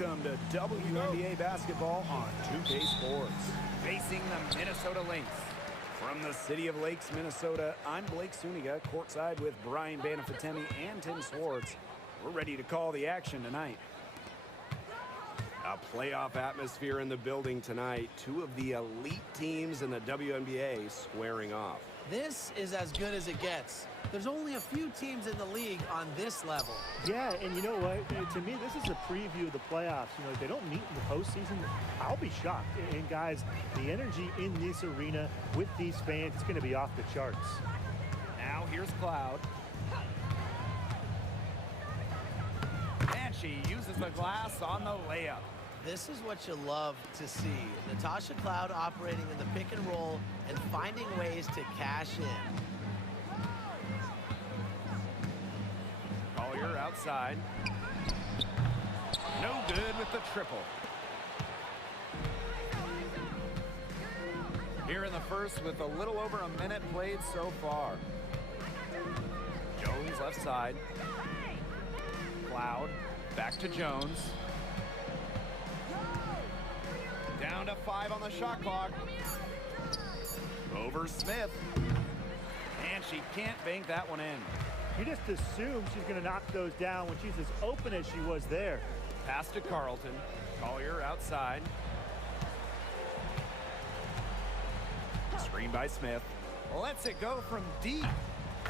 Welcome to WNBA basketball on 2K Sports. Facing the Minnesota Lynx. From the city of Lakes, Minnesota, I'm Blake Suniga, courtside with Brian Banafatemi and Tim Swartz. We're ready to call the action tonight. A playoff atmosphere in the building tonight. Two of the elite teams in the WNBA squaring off. This is as good as it gets. There's only a few teams in the league on this level. Yeah, and you know what? To me, this is a preview of the playoffs. You know, if they don't meet in the postseason, I'll be shocked. And guys, the energy in this arena with these fans, it's going to be off the charts. Now here's Cloud. And she uses the glass on the layup. This is what you love to see. Natasha Cloud operating in the pick and roll and finding ways to cash in. Collier outside. No good with the triple. Here in the first with a little over a minute played so far. Jones left side. Cloud back to Jones. Down to 5 on the shot clock. Over Smith. And she can't bank that one in. You just assume she's going to knock those down when she's as open as she was there. Pass to Carlton. Collier outside. Screen by Smith. Lets it go from deep.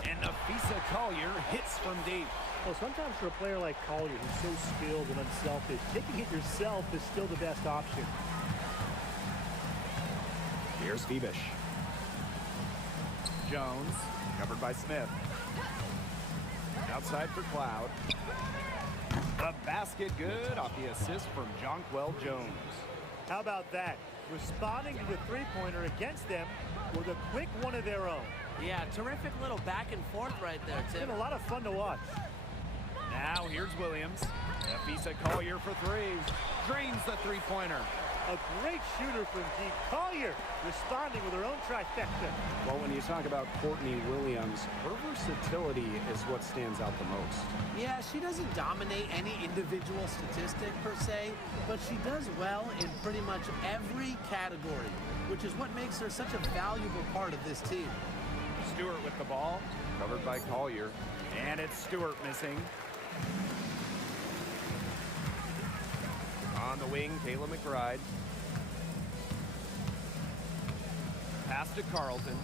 And Nafisa Collier hits from deep. Well, sometimes for a player like Collier, who's so skilled and unselfish, taking it yourself is still the best option. Here's Phoebish. Jones, covered by Smith. Outside for Cloud. The basket good off the assist from Jonquel Jones. How about that? Responding to the three-pointer against them with a quick one of their own. Yeah, terrific little back and forth right there, It's Tim. been a lot of fun to watch. Now here's Williams. Nafisa Collier for three. Drains the three-pointer. A great shooter from deep. Collier responding with her own trifecta. Well, when you talk about Courtney Williams, her versatility is what stands out the most. Yeah, she doesn't dominate any individual statistic per se, but she does well in pretty much every category, which is what makes her such a valuable part of this team. Stewart with the ball. Covered by Collier. And it's Stewart missing. On the wing, Kayla McBride. Pass to Carlton.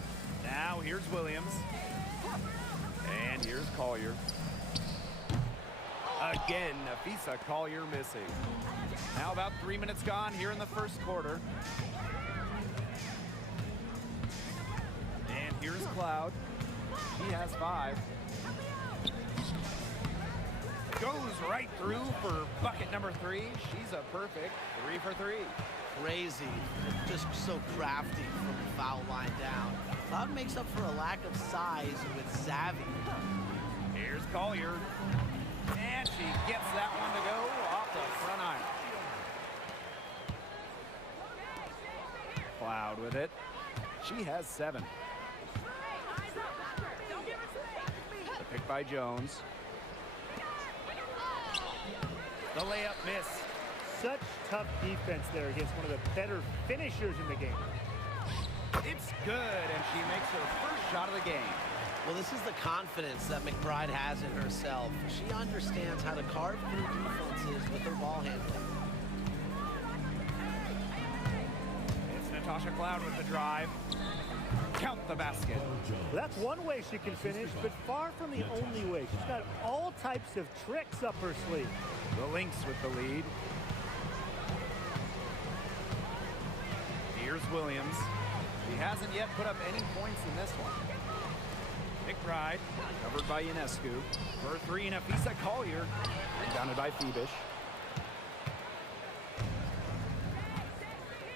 Now here's Williams. And here's Collier. Again, Nafisa Collier missing. Now about 3 minutes gone here in the first quarter. And here's Cloud. He has 5. Goes right through for bucket number 3. She's a perfect 3 for 3. Crazy, just so crafty from the foul line down. Cloud makes up for a lack of size with savvy. Here's Collier. And she gets that one to go off the front iron. Cloud with it. She has 7. The pick by Jones. The layup miss. Such tough defense there against one of the better finishers in the game. It's good, and she makes her first shot of the game. Well, this is the confidence that McBride has in herself. She understands how to carve through defenses with her ball handling. It's Natasha Cloud with the drive. Count the basket. Well, that's one way she can finish, but far from the only way. She's got all types of tricks up her sleeve. The Lynx with the lead. Here's Williams. He hasn't yet put up any points in this one. McBride, covered by Ionescu. For 3, Nafisa Collier. Rebounded by Phoebish.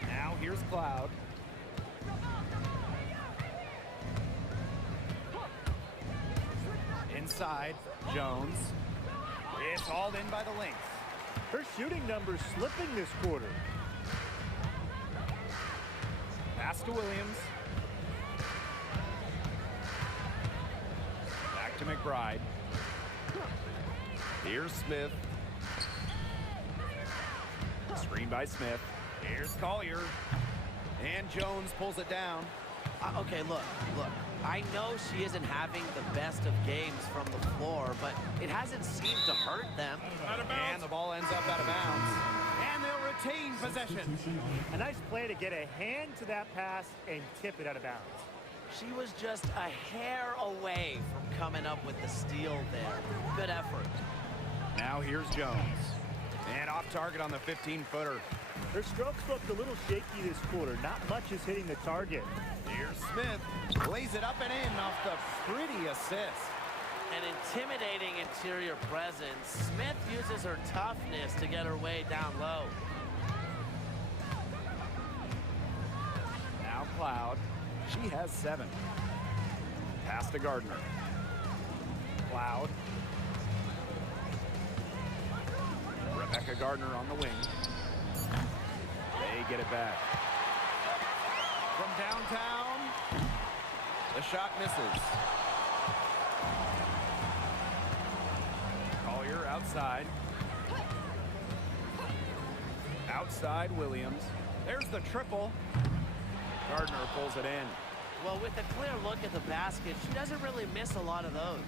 Now here's Cloud. Inside, Jones. It's hauled in by the Lynx. Her shooting numbers slipping this quarter. Pass to Williams. Back to McBride. Here's Smith. by Smith. Here's Collier. And Jones pulls it down. Okay, look. I know she isn't having the best of games from the floor, but it hasn't seemed to hurt them. And the ball ends up out of bounds. And they'll retain possession. A nice play to get a hand to that pass and tip it out of bounds. She was just a hair away from coming up with the steal there. Good effort. Now here's Jones. And off target on the 15-footer. Her strokes looked a little shaky this quarter. Not much is hitting the target. Here's Smith. Lays it up and in off the pretty assist. An intimidating interior presence. Smith uses her toughness to get her way down low. Now Cloud. She has 7. Pass to Gardner. Cloud. Rebecca Gardner on the wing. They get it back. From downtown, the shot misses. Collier outside. Outside Williams. There's the triple. Gardner pulls it in. Well, with a clear look at the basket, she doesn't really miss a lot of those.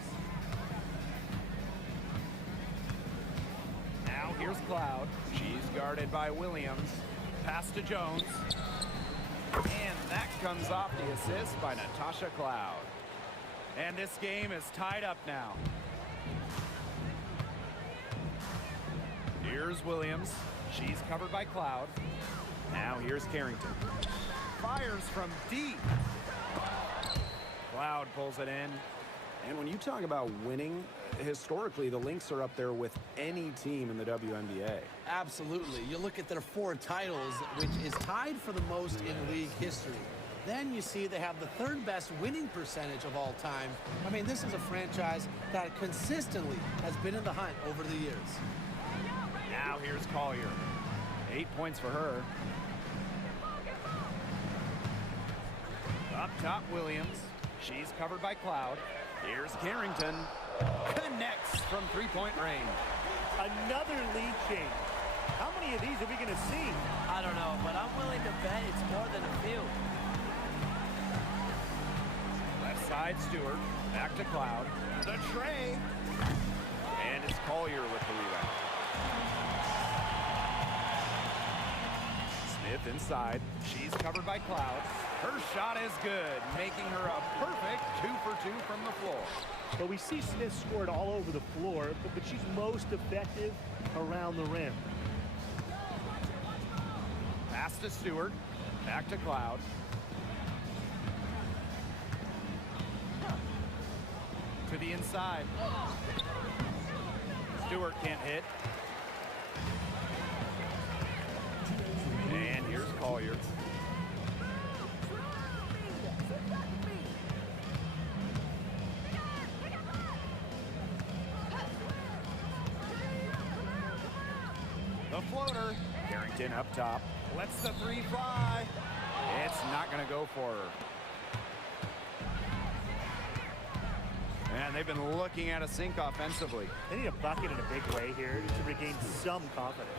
Now here's Cloud. She's guarded by Williams. Pass to Jones. And that comes off the assist by Natasha Cloud. And this game is tied up now. Here's Williams. She's covered by Cloud. Now here's Carrington. Fires from deep. Cloud pulls it in. And when you talk about winning, historically, the Lynx are up there with any team in the WNBA. Absolutely. You look at their 4 titles, which is tied for the most in league history. Then you see they have the 3rd best winning percentage of all time. I mean, this is a franchise that consistently has been in the hunt over the years. Now here's Collier. 8 points for her. Up top, Williams. She's covered by Cloud. Here's Carrington. Connects from 3-point range. Another lead change. How many of these are we going to see? I don't know, but I'm willing to bet it's more than a few. Left side, Stewart. Back to Cloud. The tray. And it's Collier with the rebound. Smith inside. She's covered by Cloud. Her shot is good, making her a perfect 2 for 2 from the floor. But we see Smith scored all over the floor, but she's most effective around the rim. Pass to Stewart. Back to Cloud. To the inside. Stewart can't hit. And here's Collier. The floater. Carrington up top. Lets the 3 fly. It's not going to go for her. And they've been looking at a sink offensively. They need a bucket in a big way here to regain some confidence.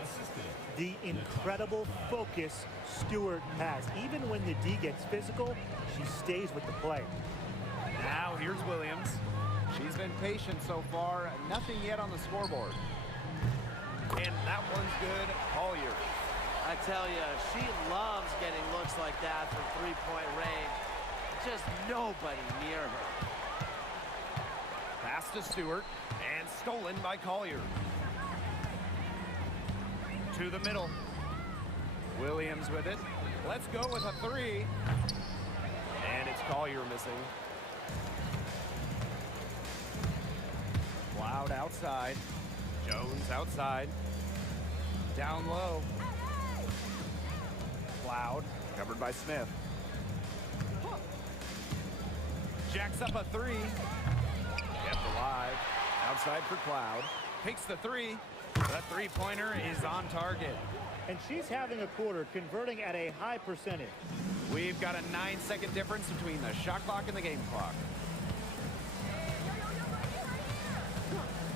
The incredible focus Stewart has. Even when the D gets physical, she stays with the play. Now here's Williams. She's been patient so far. Nothing yet on the scoreboard. And that one's good. Collier. I tell you, she loves getting looks like that from 3-point range. Just nobody near her. Pass to Stewart, and stolen by Collier. To the middle. Williams with it. Let's go with a 3. And it's Collier missing. Cloud outside. Jones outside. Down low. Cloud, covered by Smith. Jacks up a 3. Kept alive. Outside for Cloud. Takes the 3. The 3-pointer is on target. And she's having a quarter, converting at a high percentage. We've got a 9-second difference between the shot clock and the game clock.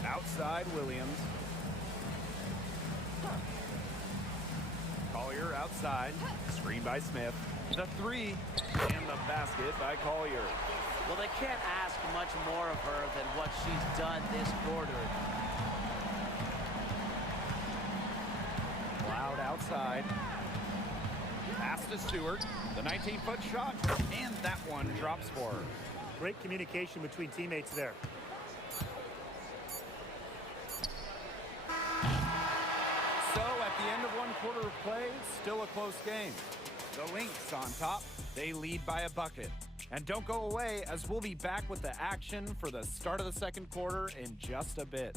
Outside Williams. outside. Screen by Smith. The three. And the basket by Collier. Well, they can't ask much more of her than what she's done this quarter. Loud outside. Pass to Stewart. The 19-foot shot. And that one drops for her. Great communication between teammates there. So at the end of one quarter of play, still a close game. The Lynx on top. They lead by a bucket. And don't go away, as we'll be back with the action for the start of the second quarter in just a bit.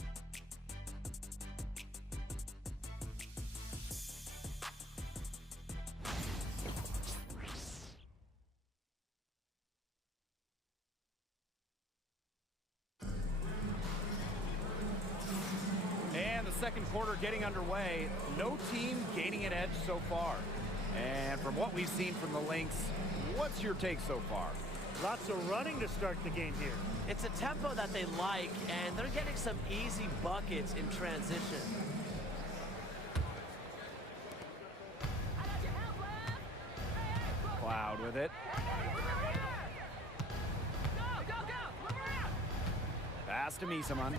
And the second quarter getting underway. No team gaining an edge so far. And from what we've seen from the Lynx, what's your take so far? Lots of running to start the game here. It's a tempo that they like, and they're getting some easy buckets in transition. Cloud with it. Pass to Misaman.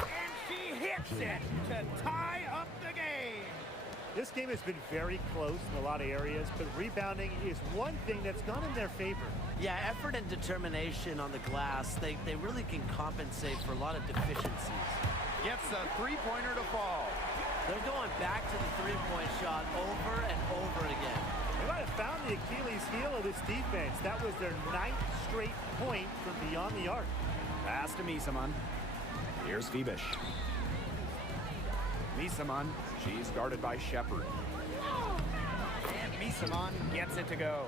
And she hits it to tie up the game. This game has been very close in a lot of areas, but rebounding is one thing that's gone in their favor. Yeah, effort and determination on the glass, they really can compensate for a lot of deficiencies. Gets a three-pointer to fall. They're going back to the three-point shot over and over again. They might have found the Achilles heel of this defense. That was their 9th straight point from beyond the arc. Pass to Misaman. Here's Fibish. Misaman, she's guarded by Shepard. And Misaman gets it to go.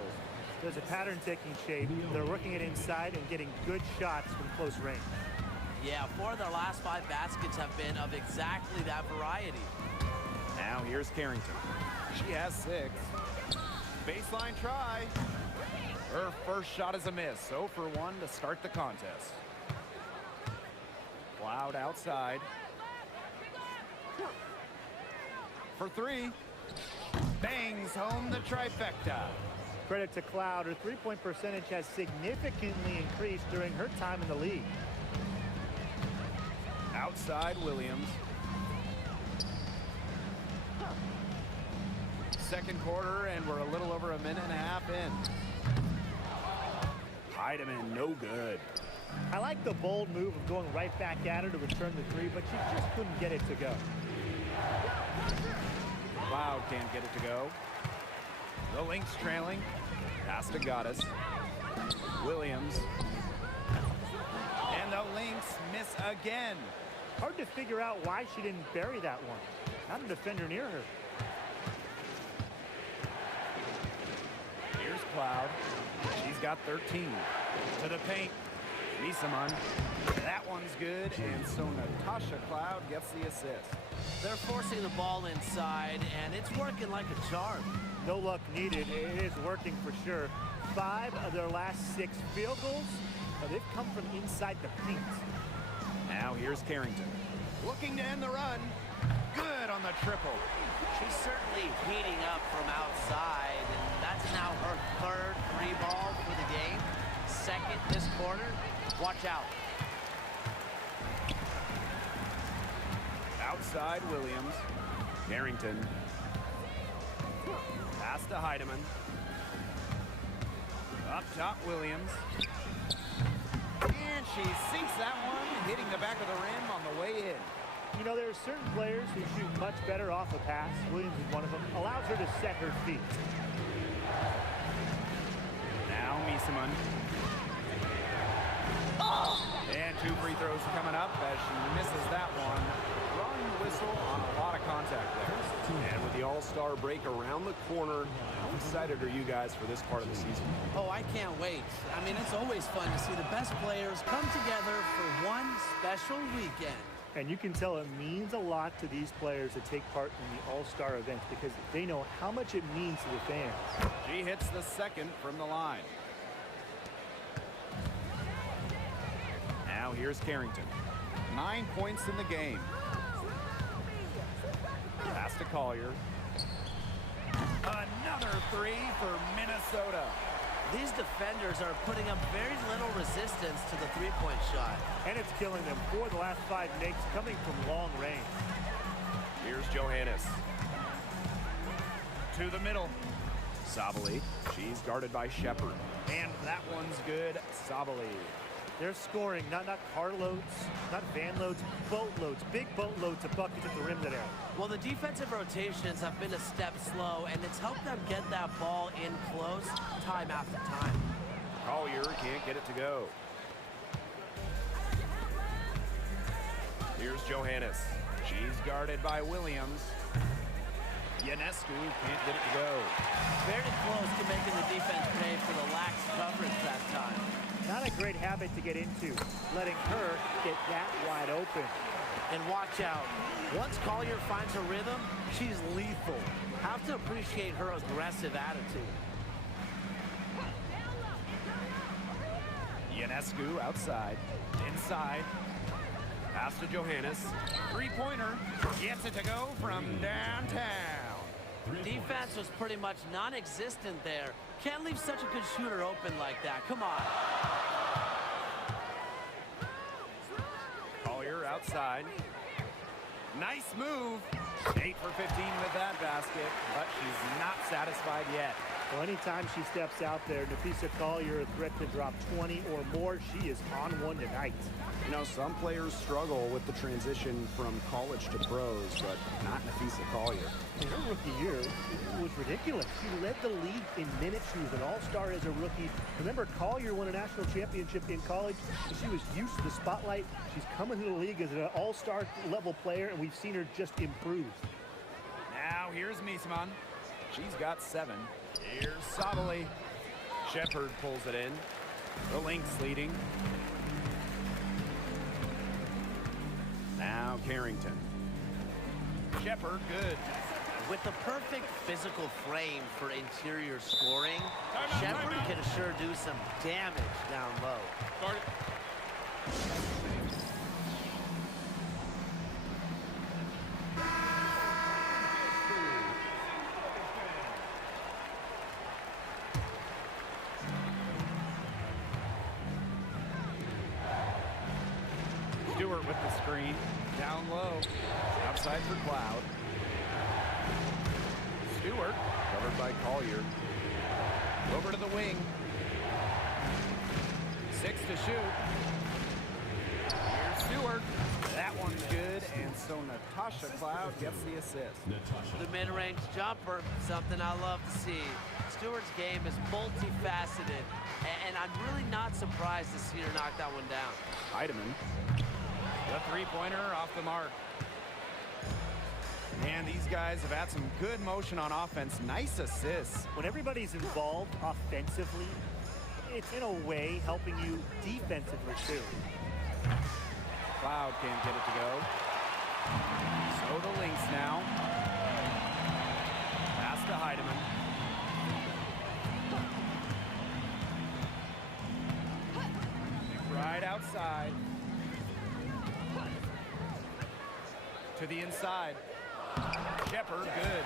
There's a pattern taking shape. They're working it inside and getting good shots from close range. Yeah, 4 of their last 5 baskets have been of exactly that variety. Now here's Carrington. She has 6. Baseline try. Her first shot is a miss. 0 for 1 to start the contest. Cloud outside. For 3. Bangs home the trifecta. Credit to Cloud. Her three-point percentage has significantly increased during her time in the league. Outside Williams. Second quarter, and we're a little over a minute and a half in. Heidemann, no good. I like the bold move of going right back at her to return the three, but she just couldn't get it to go. Cloud can't get it to go. The Lynx trailing. Pass to Goddess. Williams. And the Lynx miss again. Hard to figure out why she didn't bury that one. Not a defender near her. Here's Cloud. She's got 13. To the paint. Misaman. That one's good, and so Natasha Cloud gets the assist. They're forcing the ball inside, and it's working like a charm. No luck needed. It is working for sure. 5 of their last 6 field goals, they've come from inside the paint. Now here's Carrington. Looking to end the run. Good on the triple. She's certainly heating up from outside, and that's now her 3rd 3-ball for the game. 2nd this quarter. Watch out. Outside Williams. Carrington. Pass to Heidemann. Up top Williams. And she sinks that one, hitting the back of the rim on the way in. You know, there are certain players who shoot much better off a pass. Williams is one of them. Allows her to set her feet. Now Misaman. And 2 free throws coming up as she misses that one. Drawing the whistle on a lot of contact there. And with the All-Star break around the corner, how excited are you guys for this part of the season? Oh, I can't wait. I mean, it's always fun to see the best players come together for one special weekend. And you can tell it means a lot to these players to take part in the All-Star event because they know how much it means to the fans. She hits the 2nd from the line. Now here's Carrington. 9 points in the game. Pass to Collier. Another three for Minnesota. These defenders are putting up very little resistance to the three-point shot. And it's killing them. 4 of the last 5 makes coming from long range. Here's Johannes. To the middle. Sabali. She's guarded by Shepard. And that one's good. Sabali. They're scoring, not carloads, not van loads, boatloads, big boatloads of buckets at the rim today. Well, the defensive rotations have been a step slow, and it's helped them get that ball in close time after time. Collier can't get it to go. Here's Johannes. She's guarded by Williams. Ionescu can't get it to go. Very close to making the defense pay for the lax coverage that time. Not a great habit to get into, letting her get that wide open. And watch out. Once Collier finds her rhythm, she's lethal. Have to appreciate her aggressive attitude. Ionescu outside. Inside. Pass to Johannes. Three-pointer. Gets it to go from downtown. Defense was pretty much non-existent there. Can't leave such a good shooter open like that. Come on. Collier outside. Nice move. 8 for 15 with that basket, but she's not satisfied yet. Well, anytime she steps out there, Napisa Collier, a threat to drop 20 or more, she is on one tonight. You know, some players struggle with the transition from college to pros, but not Napisa Collier. In her rookie year, it was ridiculous. She led the league in minutes. She was an all-star as a rookie. Remember, Collier won a national championship in college. She was used to the spotlight. She's coming to the league as an all-star level player, and we've seen her just improve. Now here's Miesman. She's got 7. Here's Sabali. Shepard pulls it in. The Lynx leading. Now Carrington. Shepard good. With the perfect physical frame for interior scoring, Shepard can sure do some damage down low. Stewart with the screen. Down low. Outside for Cloud. Stewart covered by Collier. Over to the wing. 6 to shoot. Here's Stewart. That one's good, and so Natasha Cloud gets the assist. The mid-range jumper, something I love to see. Stewart's game is multifaceted, and I'm really not surprised to see her knock that one down. Heidemann. The three-pointer off the mark. And these guys have had some good motion on offense. Nice assists. When everybody's involved offensively, it's in a way helping you defensively too. Cloud can't get it to go. So the Lynx now. Pass to Heidemann. Right outside. To the inside. Shepard, good.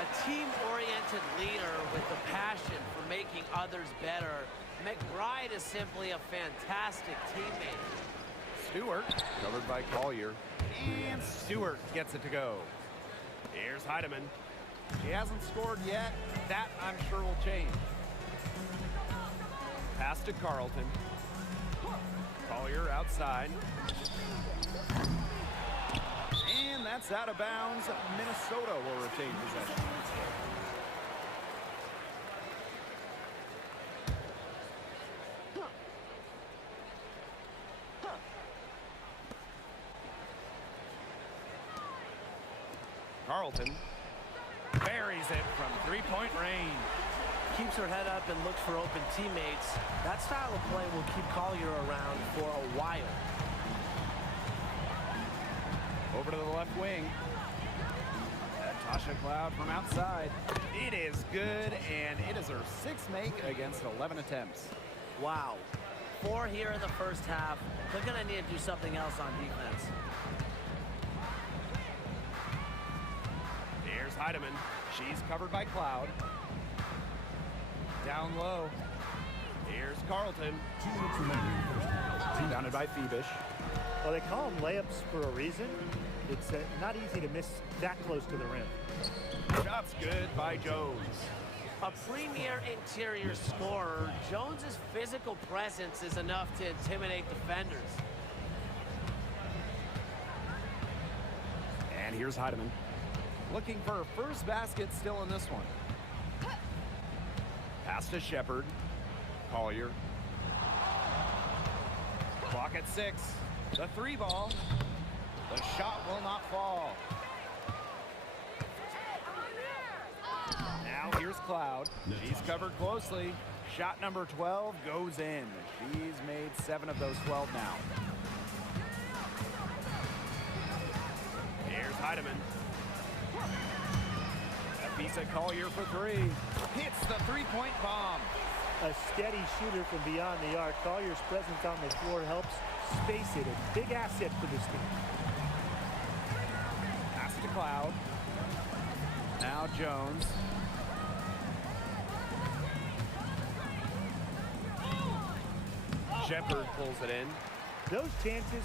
A team-oriented leader with the passion for making others better. McBride is simply a fantastic teammate. Stewart, covered by Collier. And Stewart gets it to go. Here's Heidemann. She hasn't scored yet. That, I'm sure, will change. Pass to Carlton. Collier outside. And that's out of bounds. Minnesota will retain possession. Carlton buries it from three-point range. Keeps her head up and looks for open teammates. That style of play will keep Collier around for a while. Over to the left wing. Natasha Cloud from outside. It is good, and it is her 6th make against 11 attempts. Wow. 4 here in the first half. They're going to need to do something else on defense. Here's Heidemann. She's covered by Cloud. Down low. Here's Carlton. Rebounded by Phoebish. Well, they call them layups for a reason. It's not easy to miss that close to the rim. Shot's good by Jones. A premier interior scorer, Jones's physical presence is enough to intimidate defenders. And here's Heidemann. Looking for her first basket still in this one. Pass to Shepard. Collier. Clock at 6. The 3 ball. The shot will not fall. Now here's Cloud. He's covered closely. Shot number 12 goes in. She's made 7 of those 12 now. Here's Heidemann. A piece of Collier for 3. Hits the 3-point bomb. A steady shooter from beyond the arc. Collier's presence on the floor helps space it. A big asset for this team. Pass to Cloud. Now Jones. Shepard pulls it in. Those chances,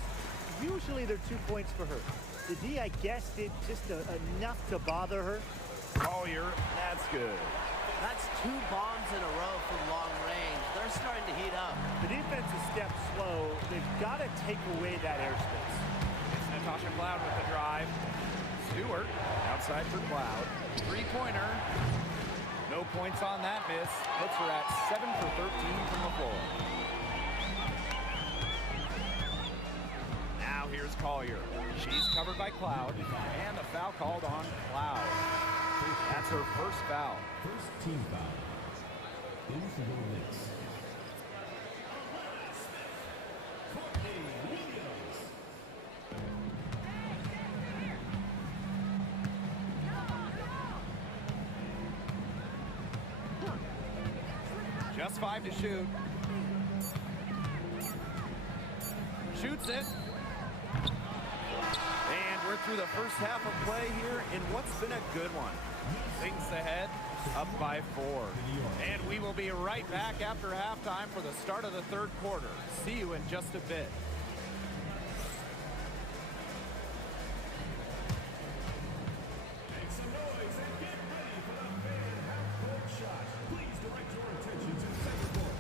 usually they're 2 points for her. The D, I guess, did just enough to bother her. Collier, that's good. That's 2 bombs in a row from long range. They're starting to heat up. The defense is stepped slow. They've got to take away that airspace. It's Natasha Cloud with the drive. Stewart outside for Cloud. 3-pointer. No points on that miss. Puts her at 7 for 13 from the floor. Now here's Collier. She's covered by Cloud. And the foul called on Cloud. That's her first foul. First team foul. Into the Knicks. Just 5 to shoot. Shoots it. And we're through the first half of play here in what's been a good one. Things ahead, up by 4. And we will be right back after halftime for the start of the third quarter. See you in just a bit. Make some noise and get ready for the fan half-court shot. Please direct your attention to the second court.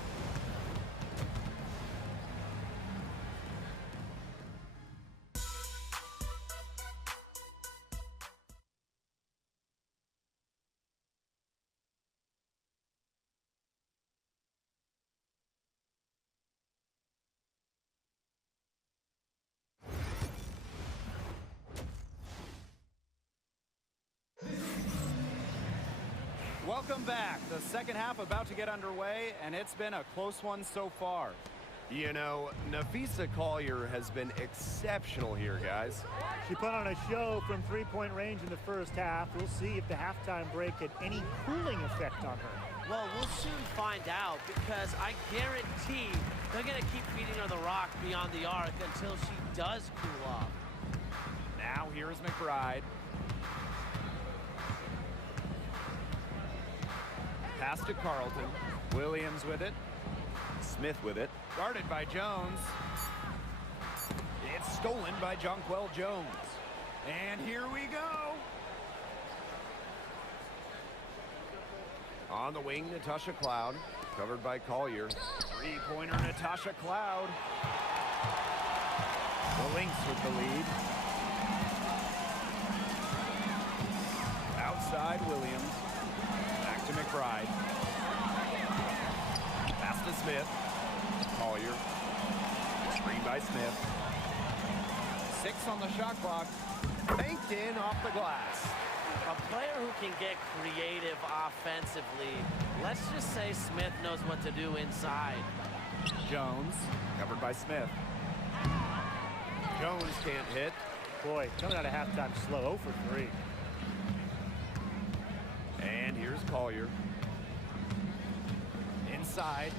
Welcome back. The second half about to get underway, and it's been a close one so far. You know, Nafisa Collier has been exceptional here, guys. She put on a show from 3-point range in the first half. We'll see if the halftime break had any cooling effect on her. Well, we'll soon find out because I guarantee they're going to keep feeding her the rock beyond the arc until she does cool off. Now here's McBride. Pass to Carlton. Williams with it. Smith with it. Guarded by Jones. It's stolen by Jonquel Jones. And here we go. On the wing, Natasha Cloud. Covered by Collier. 3-pointer Natasha Cloud. The Lynx with the lead. Outside Williams. Back to McBride. Pass to Smith. Collier. Screen by Smith. 6 on the shot clock. Banked in off the glass. A player who can get creative offensively. Let's just say Smith knows what to do inside. Jones. Covered by Smith. Jones can't hit. Boy, coming out of halftime slow, 0 for 3. And here's Collier. Inside.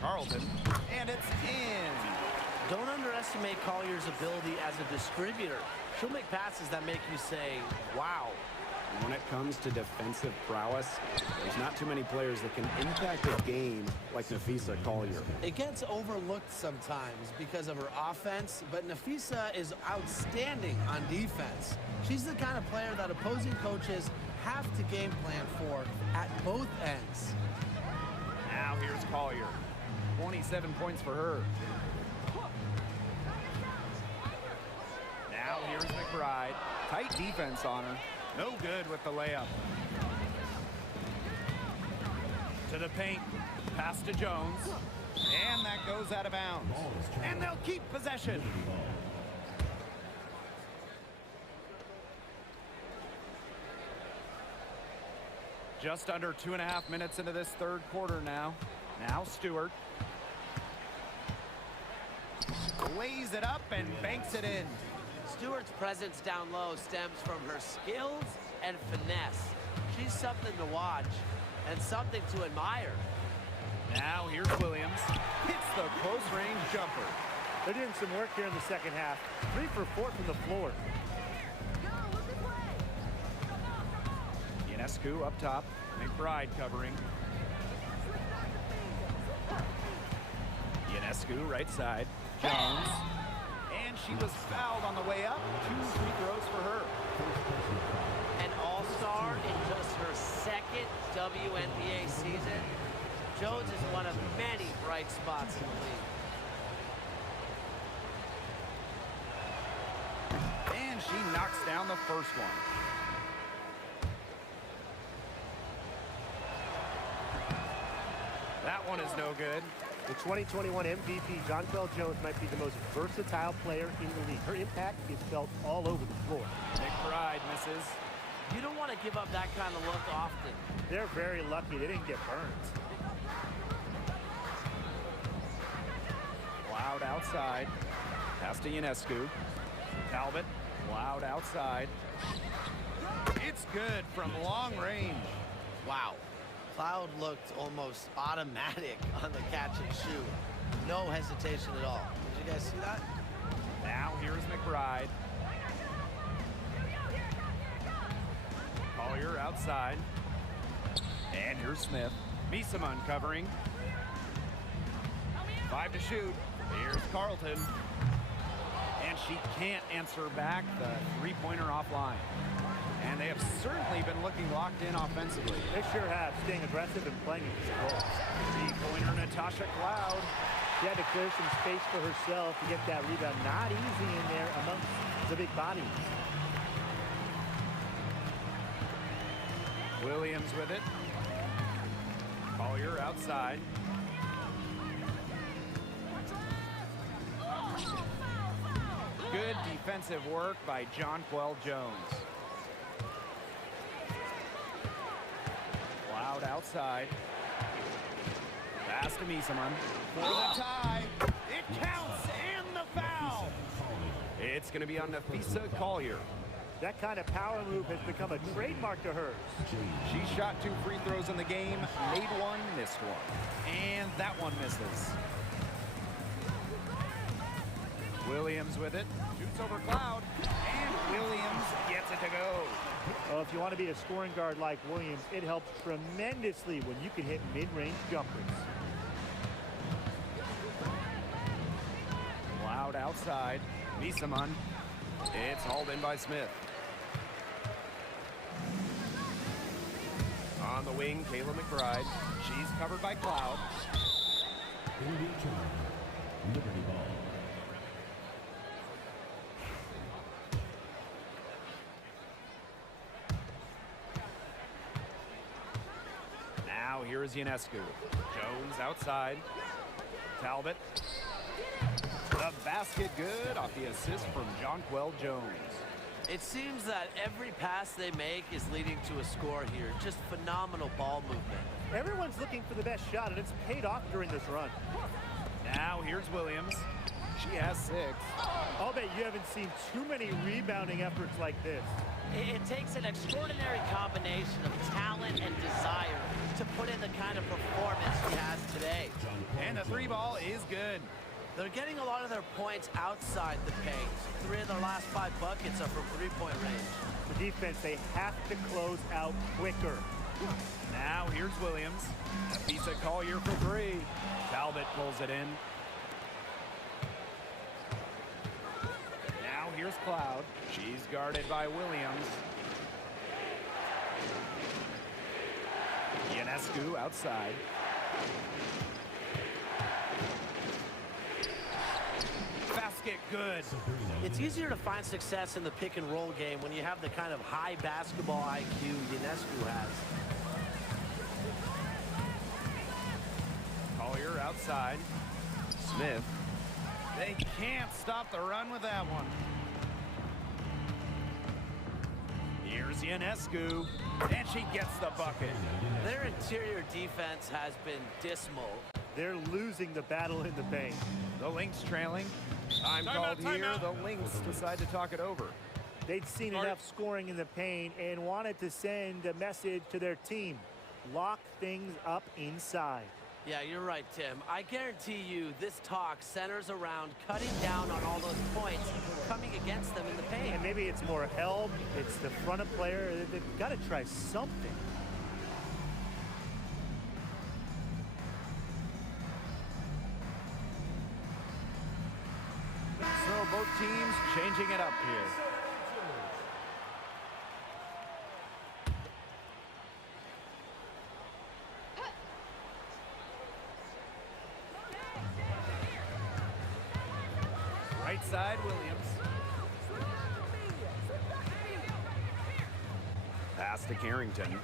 Carlton, and it's in. Don't underestimate Collier's ability as a distributor. She'll make passes that make you say, wow. When it comes to defensive prowess, there's not too many players that can impact a game like Nafisa Collier. It gets overlooked sometimes because of her offense, but Nafisa is outstanding on defense. She's the kind of player that opposing coaches have to game plan for at both ends. Now here's Collier. 27 points for her. Now here's McBride. Tight defense on her. No good with the layup. To the paint. Pass to Jones. And that goes out of bounds. And they'll keep possession. Just under 2.5 minutes into this third quarter now. Now Stewart. Lays it up and banks it in. Stewart's presence down low stems from her skills and finesse. She's something to watch and something to admire. Now here's Williams. Hits the close-range jumper. They're doing some work here in the second half. 3 for 4 from the floor. Ionescu up top. McBride covering. Ionescu right side. Jones. And she was fouled on the way up. 2 free throws for her. An all-star in just her second WNBA season. Jones is one of many bright spots in the league. And she knocks down the first one. That one is no good. The 2021 MVP, Jonquel Jones, might be the most versatile player in the league. Her impact is felt all over the floor. McBride misses. You don't want to give up that kind of look often. They're very lucky they didn't get burned. Loud outside. Pass to Ionescu. Talbot. Loud outside. It's good from long range. Wow. Cloud looked almost automatic on the catch and shoot. No hesitation at all. Did you guys see that? Now here's McBride. Collier outside. And here's Smith. Misaman covering. 5 to shoot. Here's Carlton. And she can't answer back the three-pointer offline. And they have certainly been looking locked in offensively. They sure have, staying aggressive and playing in control. Three-pointer Natasha Cloud. She had to clear some space for herself to get that rebound. Not easy in there amongst the big bodies. Williams with it. Collier outside. Good defensive work by Jonquel Jones. Loud outside. Pass to Misaman for the tie. It counts and the foul. It's going to be on Nafisa Collier. That kind of power move has become a trademark to hers. She shot 2 free throws in the game, made one, missed one. And that one misses. Williams with it, shoots over Cloud, and Williams gets it to go. Well, if you want to be a scoring guard like Williams, it helps tremendously when you can hit mid-range jumpers. Loud outside, Misaman. It's hauled in by Smith. On the wing, Kayla McBride. She's covered by Cloud. Liberty ball. Now here is Ionescu. Jones outside. Talbot. The basket good off the assist from Jonquel Jones. It seems that every pass they make is leading to a score here. Just phenomenal ball movement. Everyone's looking for the best shot, and it's paid off during this run. Now here's Williams. She has 6. I'll bet you haven't seen too many rebounding efforts like this. It takes an extraordinary combination of talent and desire to put in the kind of performance she has today. And the 3 ball is good. They're getting a lot of their points outside the paint. 3 of their last 5 buckets are from three-point range. The defense, they have to close out quicker. Now here's Williams. That beats a Collier for 3. Talbot pulls it in. Now here's Cloud. She's guarded by Williams. Ionescu outside. Basket good. It's easier to find success in the pick-and-roll game when you have the kind of high basketball IQ Ionescu has. Collier outside. Smith. They can't stop the run with that one. Here's Ionescu, and she gets the bucket. Their interior defense has been dismal. They're losing the battle in the paint. The Lynx trailing. Time called here. The Lynx decide to talk it over. They'd seen enough scoring in the paint and wanted to send a message to their team. Lock things up inside. Yeah, you're right, Tim. I guarantee you this talk centers around cutting down on all those points coming against them in the paint. And maybe it's more help. It's the front of player. They've got to try something. So both teams changing it up here. Right side, Williams. Pass to Carrington.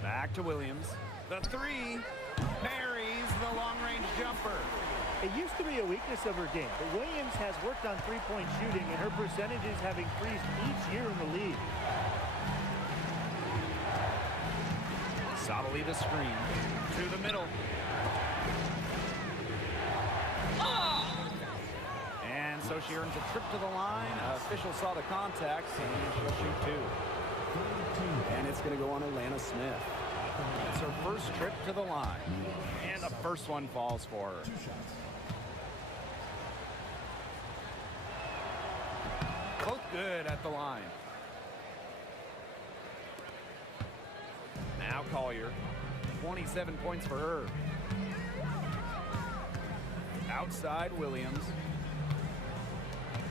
Back to Williams. The 3 marries the long-range jumper. It used to be a weakness of her game, but Williams has worked on three-point shooting, and her percentages have increased each year in the league. Sottily the screen. To the middle. And so she earns a trip to the line. Official saw the contact, and she'll shoot 2. And it's going to go on Atlanta Smith. It's her first trip to the line. And the first one falls for her. Both good at the line. Now Collier. 27 points for her. Outside Williams.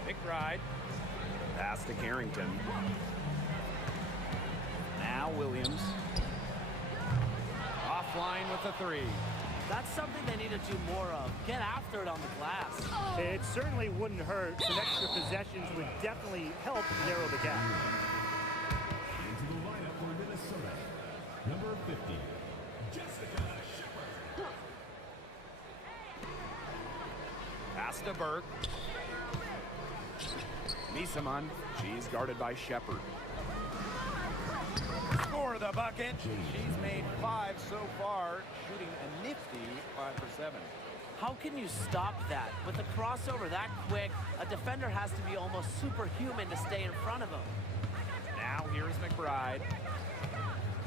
McBride. Pass to Carrington. Now Williams. Offline with the 3. That's something they need to do more of. Get after it on the glass. It certainly wouldn't hurt. Some extra possessions would definitely help narrow the gap. Into the lineup for Minnesota, number 50, Jessica Shepard. Pass to Burke. Misaman. She's guarded by Shepard. For the bucket. She's made 5 so far, shooting a nifty 5 for 7. How can you stop that? With the crossover that quick, a defender has to be almost superhuman to stay in front of him. Now here's McBride.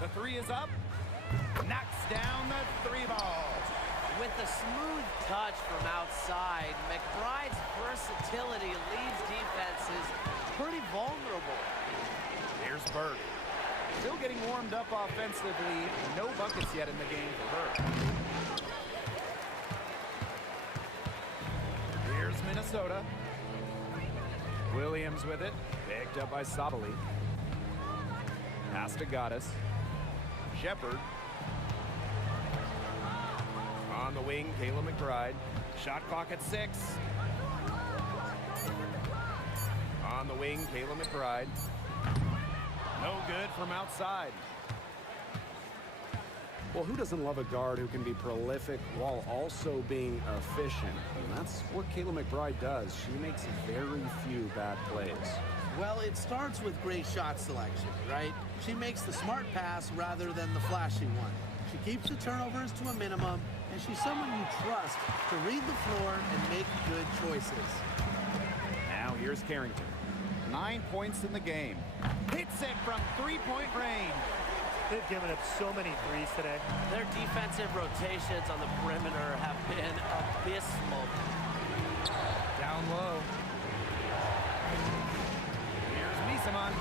The 3 is up. Knocks down the 3 ball. With the smooth touch from outside, McBride's versatility leaves defenses pretty vulnerable. Here's Burke. Still getting warmed up offensively. No buckets yet in the game for her. Here's Minnesota. Williams with it. Picked up by Sottily. Pass to Goddess. Shepard. On the wing, Kayla McBride. Shot clock at 6. On the wing, Kayla McBride. No good from outside. Well, who doesn't love a guard who can be prolific while also being efficient? And that's what Kayla McBride does. She makes very few bad plays. Well, it starts with great shot selection, right? She makes the smart pass rather than the flashy one. She keeps the turnovers to a minimum, and she's someone you trust to read the floor and make good choices. Now here's Carrington. 9 points in the game. Hits it from three-point range. They've given up so many threes today. Their defensive rotations on the perimeter have been abysmal. Down low. Here's Misaman.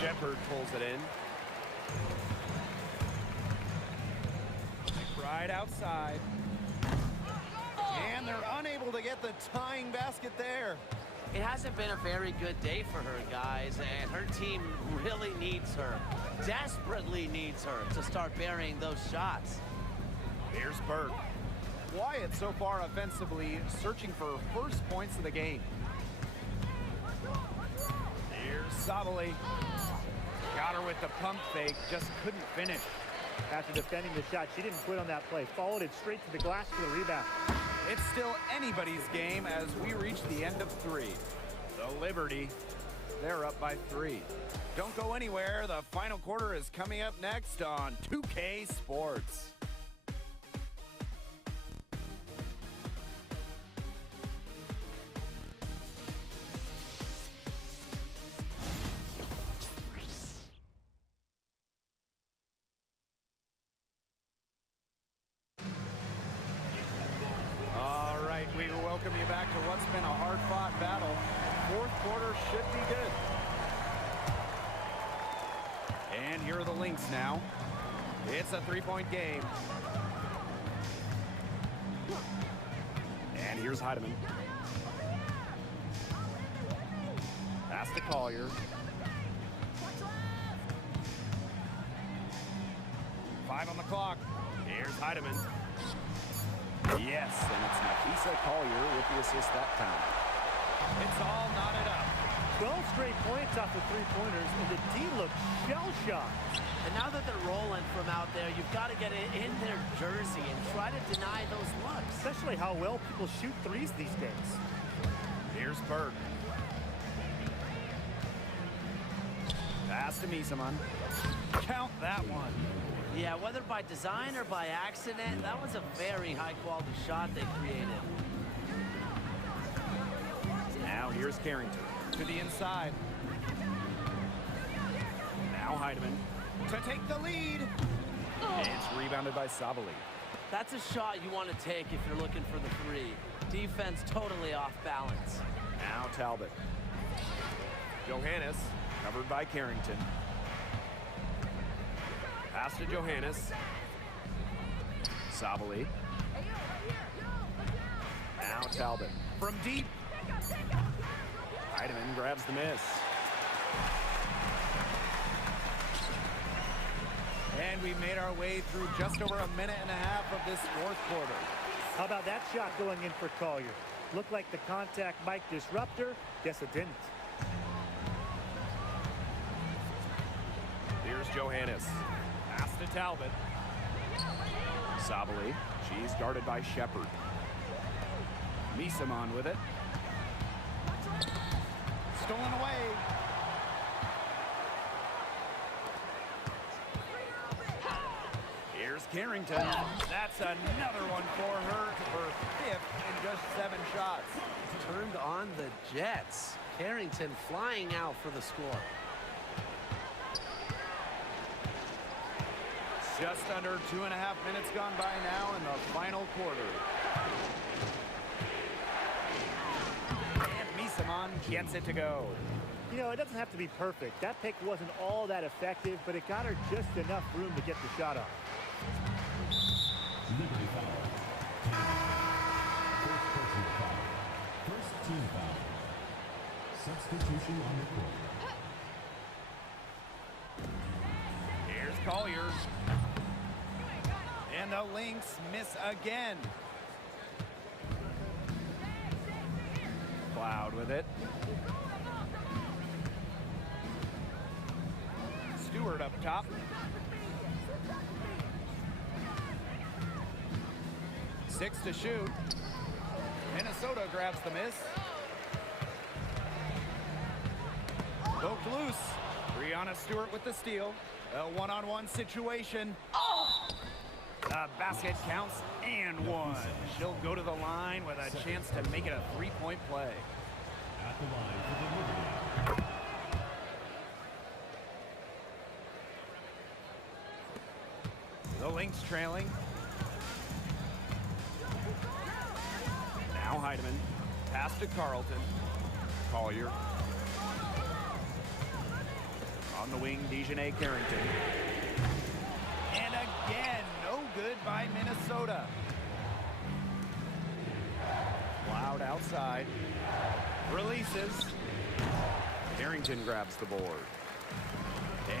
Shepard pulls it in. Right outside. And they're unable to get the tying basket there. It hasn't been a very good day for her, guys, and her team really needs her, desperately needs her to start burying those shots. Here's Burke. Quiet so far offensively, searching for first points of the game. Here's Sabali. Got her with the pump fake, just couldn't finish. After defending the shot, she didn't quit on that play. Followed it straight to the glass for the rebound. It's still anybody's game as we reach the end of 3. The Liberty, they're up by 3. Don't go anywhere. The final quarter is coming up next on 2K Sports. We welcome you back to what's been a hard-fought battle. Fourth quarter should be good. And here are the Lynx now. It's a three-point game. And here's Heidemann. Pass to Collier. Five on the clock. Here's Heidemann. Yes, and it's Nafisa Collier with the assist that time. It's all knotted up. 12 straight points off the three-pointers, and the D looks shell-shocked. And now that they're rolling from out there, you've got to get it in their jersey and try to deny those looks. Especially how well people shoot threes these days. Here's Burke. Pass to Misaman. Count that one. Yeah, whether by design or by accident, that was a very high-quality shot they created. Now here's Carrington to the inside. Now Heidemann to take the lead. It's rebounded by Sabali. That's a shot you want to take if you're looking for the three. Defense totally off balance. Now Talbot. Johannes covered by Carrington. Pass to Johannes. Sabali. Now Talbot. From deep. Heidemann grabs the miss. And we've made our way through just over a minute and a half of this fourth quarter. How about that shot going in for Collier? Looked like the contact might disrupt her. Guess it didn't. Here's Johannes. Pass to Talbot. Sabali. She's guarded by Shepard. Misaman with it. Stolen away. Here's Carrington. That's another one for her. Her fifth in just 7 shots. Turned on the Jets. Carrington flying out for the score. Just under 2.5 minutes gone by now in the final quarter. And Misaman gets it to go. You know, it doesn't have to be perfect. That pick wasn't all that effective, but it got her just enough room to get the shot off. Liberty foul. First personal foul. First team foul. Substitution on the court. Here's Collier. And the Lynx miss again. Cloud with it. Stewart up top. Six to shoot. Minnesota grabs the miss. Poked loose. Brianna Stewart with the steal. A one-on-one situation. The basket counts and one. She'll go to the line with a chance to make it a three-point play. At the line for the Liberty. The Lynx trailing. Now Heidemann. Pass to Carlton. Collier. On the wing, Dejanay Carrington. And again, no good by Minnesota. Loud outside. Releases. Carrington grabs the board.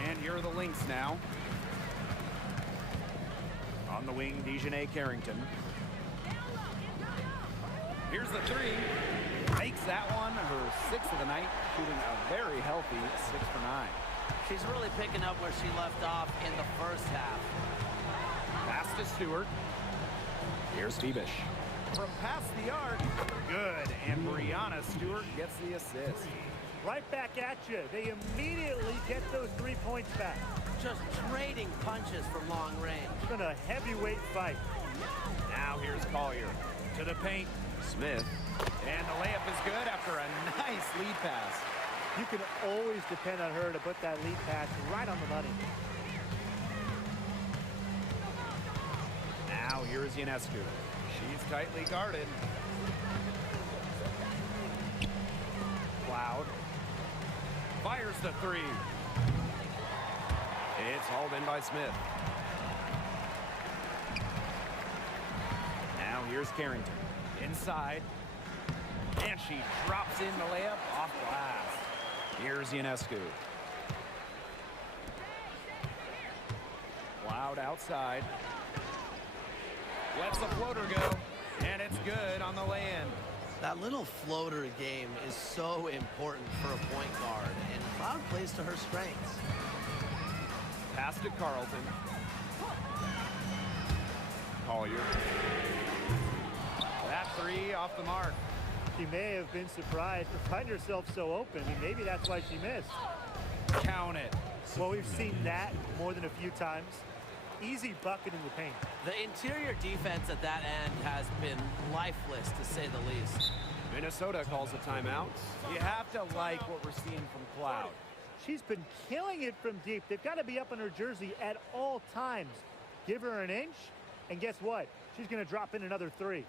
And here are the Lynx now. On the wing, Dejanay Carrington. Here's the three. Makes that one her sixth of the night, shooting a very healthy 6 for 9. She's really picking up where she left off in the first half. Pass to Stewart. Here's Febish. From past the arc. Good. And Brianna Stewart gets the assist. Right back at you. They immediately get those 3 points back. Just trading punches from long range. It's been a heavyweight fight. Now here's Collier. To the paint. Smith. And the layup is good after a nice lead pass. You can always depend on her to put that lead pass right on the money. Now here's Ionescu. She's tightly guarded. Cloud. Fires the three. It's hauled in by Smith. Now here's Carrington. Inside. And she drops in the layup off glass. Here's Ionescu. Cloud outside. Lets the floater go. And it's good on the lay-in. That little floater game is so important for a point guard, and Cloud plays to her strengths. Pass to Carlton. Collier. That three off the mark. She may have been surprised to find herself so open. I mean, maybe that's why she missed. Count it. Well, we've seen that more than a few times. Easy bucket in the paint. The interior defense at that end has been lifeless, to say the least. Minnesota calls a timeout. You have to like what we're seeing from Cloud. She's been killing it from deep. They've got to be up on her jersey at all times. Give her an inch, and guess what? She's going to drop in another three.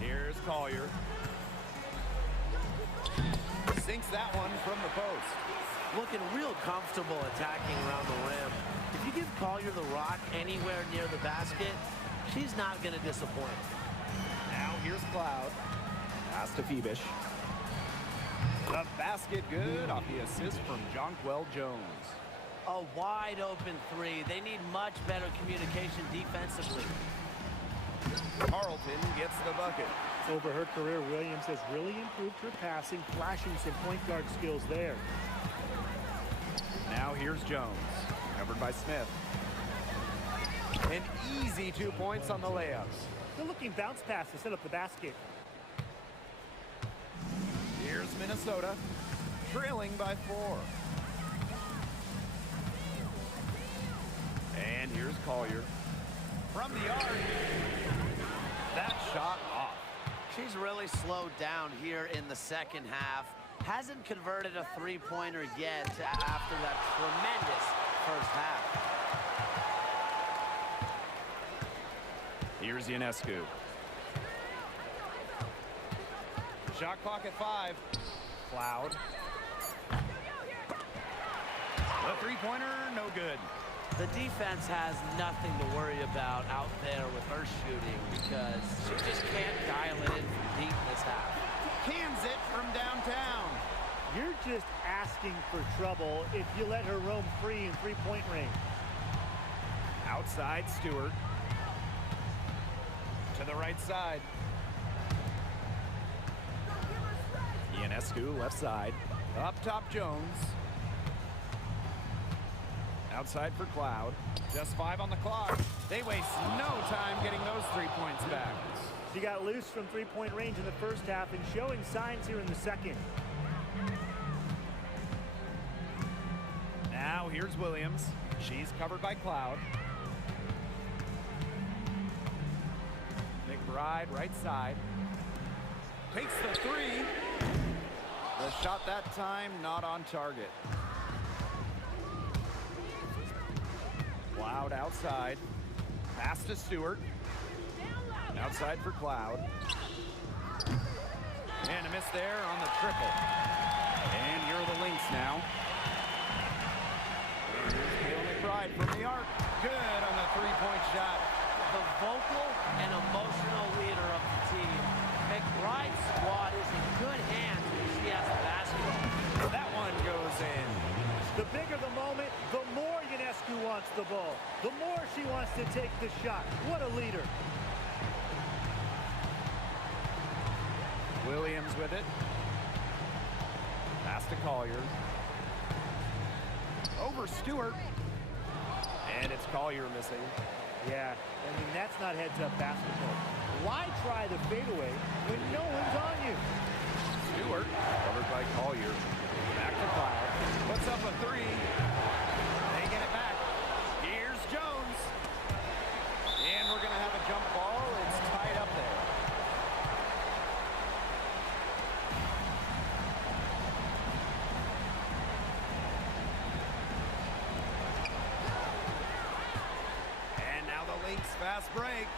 Here's Collier. Sinks that one from the post. Looking real comfortable attacking around the rim. If you give Collier the rock anywhere near the basket, she's not going to disappoint. Now here's Cloud. Pass to Febish. The basket good off the assist from Jonquel Jones. A wide open three. They need much better communication defensively. Carlton gets the bucket. Over her career, Williams has really improved her passing, flashing some point guard skills there. Now here's Jones. Covered by Smith. An easy 2 points on the layups. Good looking bounce pass to set up the basket. Here's Minnesota. Trailing by 4. And here's Collier. From the arc. That shot off. She's really slowed down here in the second half. Hasn't converted a three-pointer yet after that tremendous first half. Here's Ionescu. Shot clock at 5. Cloud. The three-pointer, no good. The defense has nothing to worry about out there with her shooting because she just can't dial it in from deep this half. Cans it from downtown. You're just asking for trouble if you let her roam free in three-point range. Outside Stewart. To the right side. Ionescu, left side. Up top, Jones. Outside for Cloud. Just 5 on the clock. They waste no time getting those 3 points back. She got loose from three-point range in the first half and showing signs here in the second. Now here's Williams. She's covered by Cloud. McBride, right side. Takes the 3. The shot that time, not on target. Cloud outside. Pass to Stewart. Outside for Cloud. And a miss there on the triple. And you're the Lynx now. And here's Cale McBride from the arc. Good on the 3-point shot. The vocal and emotional leader of the team. McBride's squad is in good hands when she has the basketball. That one goes in. The bigger the moment, the more Ionescu wants the ball. The more she wants to take the shot. What a leader. Williams with it. Pass to Collier. Over Stewart. And it's Collier missing. Yeah, I mean, that's not heads-up basketball. Why try the fadeaway when no one's on you? Stewart, covered by Collier. Back to Cloud. Puts up a 3. They get it back. Here's Jones. And we're going to have a jump ball. It's tied up there. And now the Lynx fast break.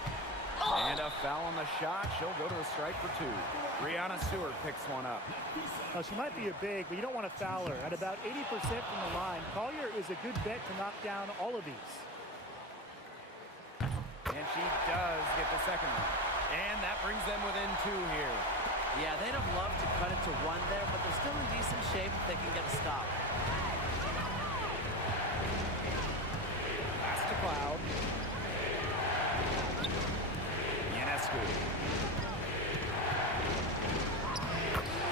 And a foul on the shot. She'll go to the strike for 2. Brianna Stewart picks one up. Now, she might be a big, but you don't want to foul her. At about 80% from the line, Collier is a good bet to knock down all of these. And she does get the second one. And that brings them within 2 here. Yeah, they'd have loved to cut it to 1 there, but they're still in decent shape if they can get a stop. Pass to Cloud. Ionescu.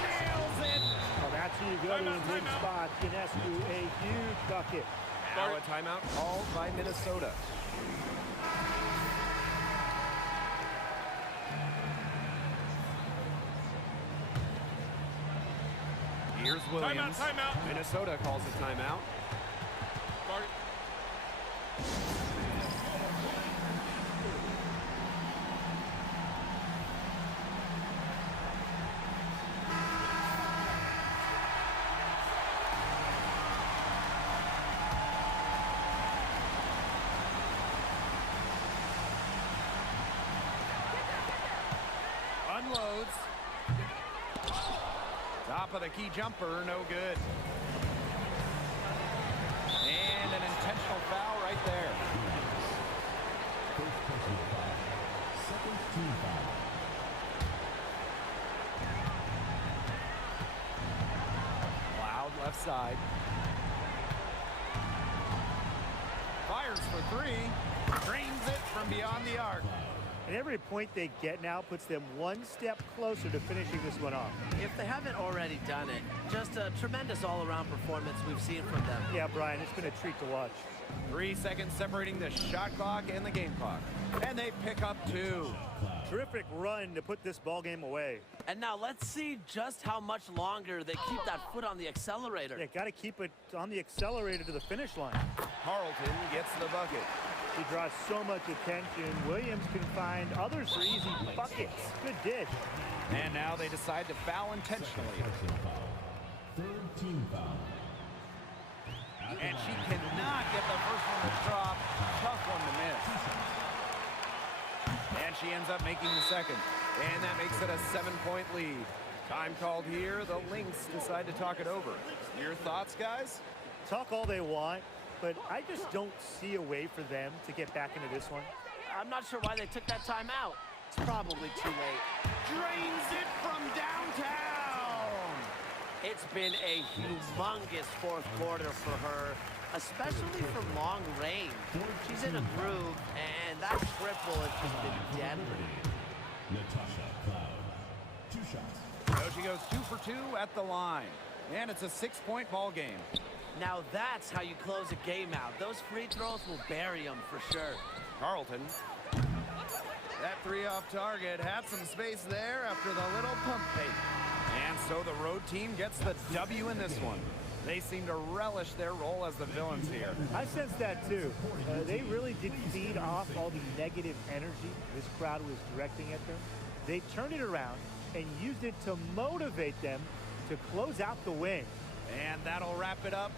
Nails it. Well, that's who you go to in big spots. Ionescu, a huge bucket. Now a timeout Called by Minnesota. Here's Williams. Timeout. Minnesota calls a timeout. Unloads. Top of the key jumper, no good. And an intentional foul right there. First personal foul. Second team foul. Loud left side. Fires for 3. Drains it from beyond the arc. And every point they get now puts them one step closer to finishing this one off. If they haven't already done it, just a tremendous all-around performance we've seen from them. Yeah, Brian, it's been a treat to watch. 3 seconds separating the shot clock and the game clock. And they pick up 2. Terrific run to put this ball game away. And now let's see just how much longer they keep that foot on the accelerator. Yeah, got to keep it on the accelerator to the finish line. Carlton gets the bucket. He draws so much attention. Williams can find others for easy buckets. Good dish. And now they decide to foul intentionally. Personal foul. Third team foul. And she cannot get the first one to drop. Tough one to miss. And she ends up making the second. And that makes it a 7-point lead. Time called here. The Lynx decide to talk it over. Your thoughts, guys? Talk all they want, but I just don't see a way for them to get back into this one. I'm not sure why they took that time out. It's probably too late. Drains it from downtown. It's been a humongous fourth quarter for her, especially from long range. She's in a groove, and that triple has just been deadly. Natasha Cloud. 2 shots. No she goes 2 for 2 at the line. And it's a 6-point ball game. Now that's how you close a game out. Those free throws will bury them for sure. Carlton. That 3 off target had some space there after the little pump fake. And so the road team gets the W in this one. They seem to relish their role as the villains here. I sense that too. They really did feed off all the negative energy this crowd was directing at them. They turned it around and used it to motivate them to close out the win. And that'll wrap it up.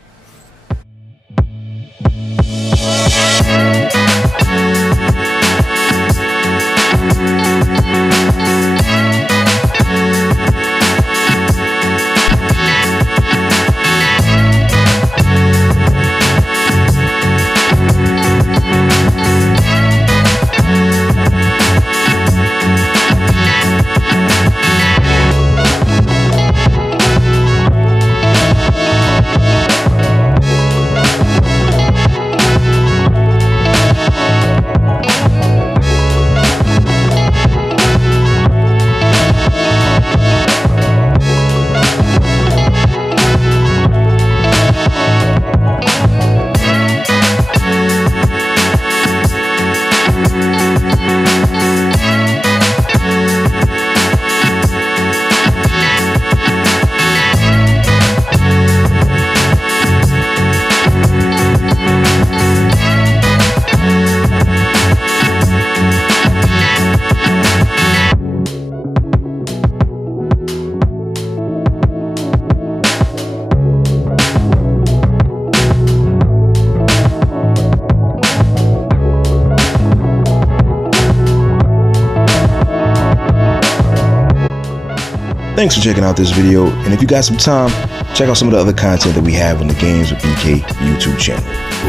Thanks for checking out this video, and if you got some time, check out some of the other content that we have on the Games with BK YouTube channel.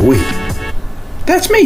Wait, that's me.